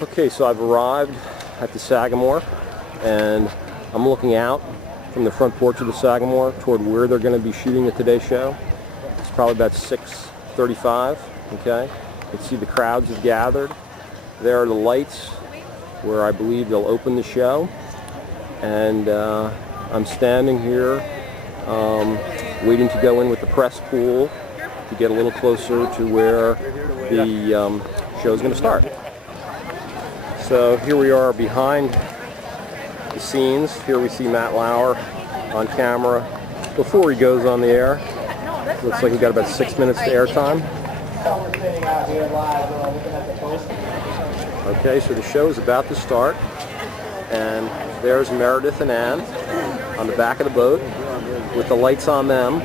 Okay, so I've arrived at the Sagamore, and I'm looking out from the front porch of the Sagamore toward where they're going to be shooting the Today Show. It's probably about 6:35, okay? You can see the crowds have gathered. There are the lights where I believe they'll open the show, and I'm standing here waiting to go in with the press pool to get a little closer to where the show is going to start. So here we are behind the scenes. Here we see Matt Lauer on camera before he goes on the air. Looks like he got about 6 minutes to airtime. Okay, so the show is about to start, and there's Meredith and Ann on the back of the boat with the lights on them,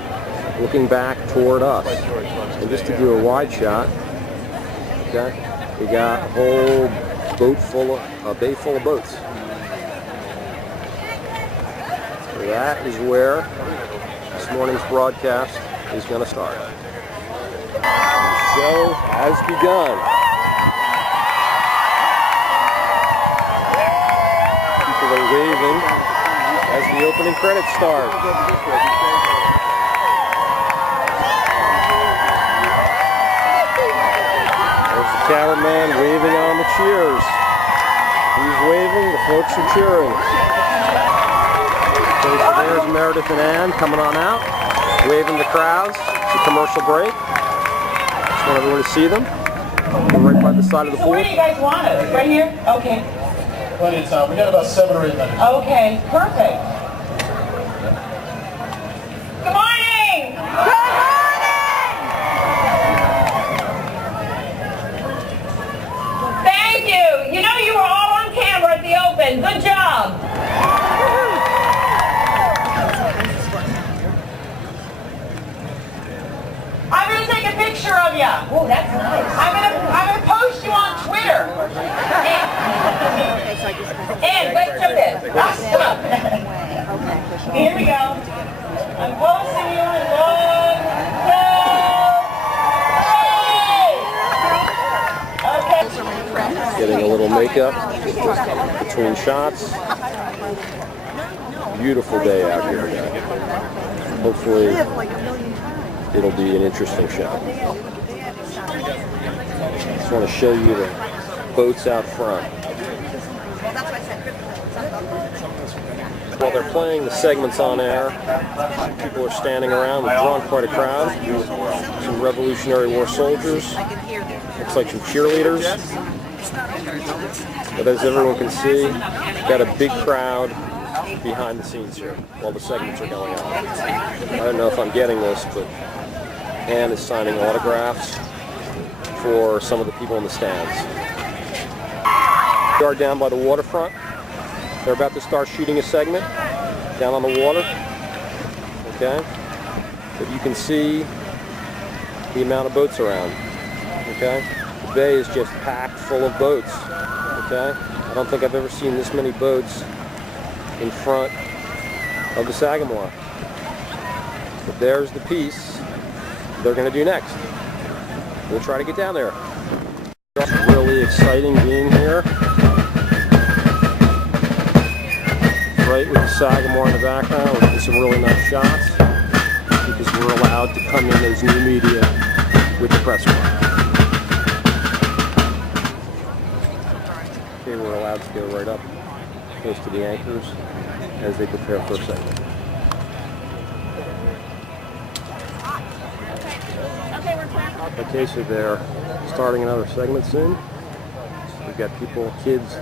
looking back toward us. And just to do a wide shot, okay, we got a whole bay full of boats. So that is where this morning's broadcast is going to start. The show has begun. People are waving as the opening credits start. Cameraman waving on the cheers. He's waving, the folks are cheering. So there's Meredith and Ann coming on out, waving the crowds. It's a commercial break. Just want everyone to see them. They're right by the side of the pool. So where do you guys want us? Right here? Okay. Plenty of time. We got about 7 or 8 minutes. Okay, perfect. Good morning! Thank you. You know you were all on camera at the Open. Good job. I'm going to take a picture of you. Oh, that's nice. I'm going to post you on Twitter. And let's do this. Here we go. I'm posting you in 1, 2, 3. Okay. Getting a little makeup between shots. Beautiful day out here today. Hopefully it'll be an interesting show. Just want to show you the boats out front. While they're playing the segments on air, people are standing around. We've drawn quite a crowd. Some Revolutionary War soldiers. Looks like some cheerleaders. But as everyone can see, we've got a big crowd behind the scenes here while the segments are going on. I don't know if I'm getting this, but Ann is signing autographs for some of the people in the stands. We are down by the waterfront. They're about to start shooting a segment down on the water. Okay? But you can see the amount of boats around. Okay? The bay is just packed full of boats. Okay? I don't think I've ever seen this many boats in front of the Sagamore. But there's the piece they're going to do next. We'll try to get down there. It's really exciting being here. Right with the Sagamore in the background. We're getting some really nice shots because we're allowed to come in as new media with the press box. Okay, we're allowed to go right up close to the anchors as they prepare for a segment. Okay, so they're starting another segment soon. We've got people, kids,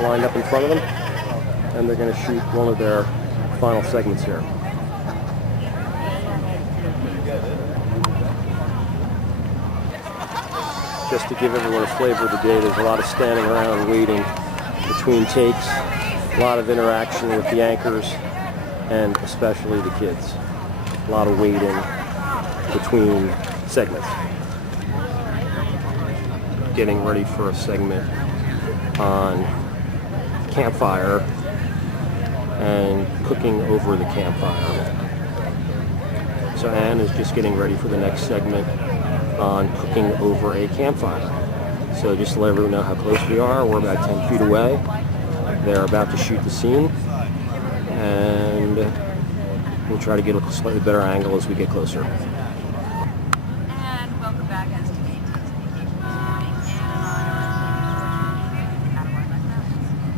lined up in front of them, and they're going to shoot one of their final segments here. Just to give everyone a flavor of the day, there's a lot of standing around waiting between takes, a lot of interaction with the anchors, and especially the kids. A lot of waiting between segments. Getting ready for a segment on campfire and cooking over the campfire. So Ann is just getting ready for the next segment on cooking over a campfire. So just to let everyone know how close we are, we're about 10 feet away. They're about to shoot the scene, and we'll try to get a slightly better angle as we get closer. And welcome back as to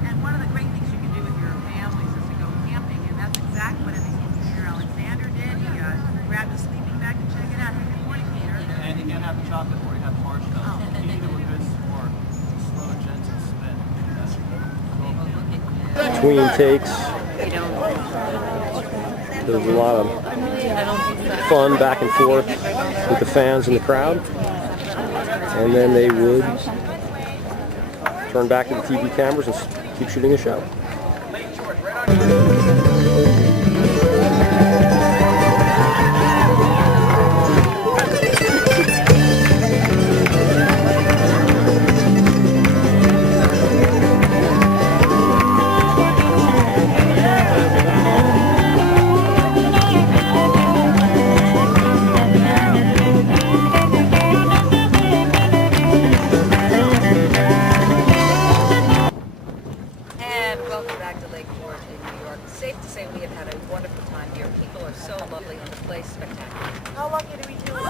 and one of the great things you can do with your families is to go camping, and that's exactly what Peter Alexander did. He grabbed a sleeping bag to check it out. Hey, good morning, Peter. And you can't have the chocolate or you have marshmallows. Either with this or slow, gentle spin. Between takes, there was a lot of fun back and forth with the fans and the crowd, and then they would turn back to the TV cameras and keep shooting the show. And welcome back to Lake George in New York. It's safe to say we have had a wonderful time here. People are so lovely and the place spectacular. How lucky do we do it?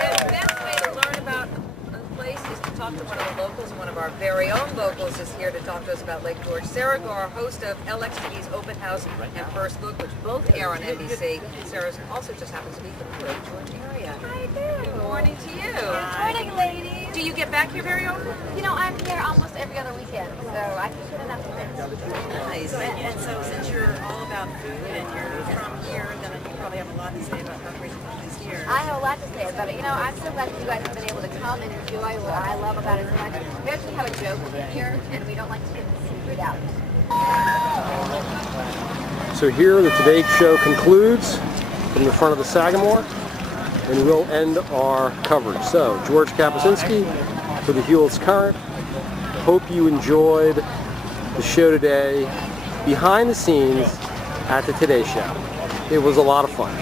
And the best way to learn about the place is to talk to one of the locals. One of our very own locals is here to talk to us about Lake George. Sarah Gore, host of LXTV's Open House and First Look, which both air on NBC. Sarah also just happens to be from the Lake George area. I do. Good morning to you. Good morning, ladies. Do you get back here very often? You know, I'm here almost every other weekend, so I can get enough to miss. Nice. And so since you're all about food and you're from here, then you probably have a lot to say about how great the food is here. I have a lot to say about it. You know, I'm so glad that you guys have been able to come and enjoy what I love about it so much. We actually have a joke here, and we don't like to get the secret out. So here the Today Show concludes from the front of the Sagamore, and we'll end our coverage. So, George Kapuscinski for the Hewlett's Current. Hope you enjoyed the show today, behind the scenes at the Today Show. It was a lot of fun.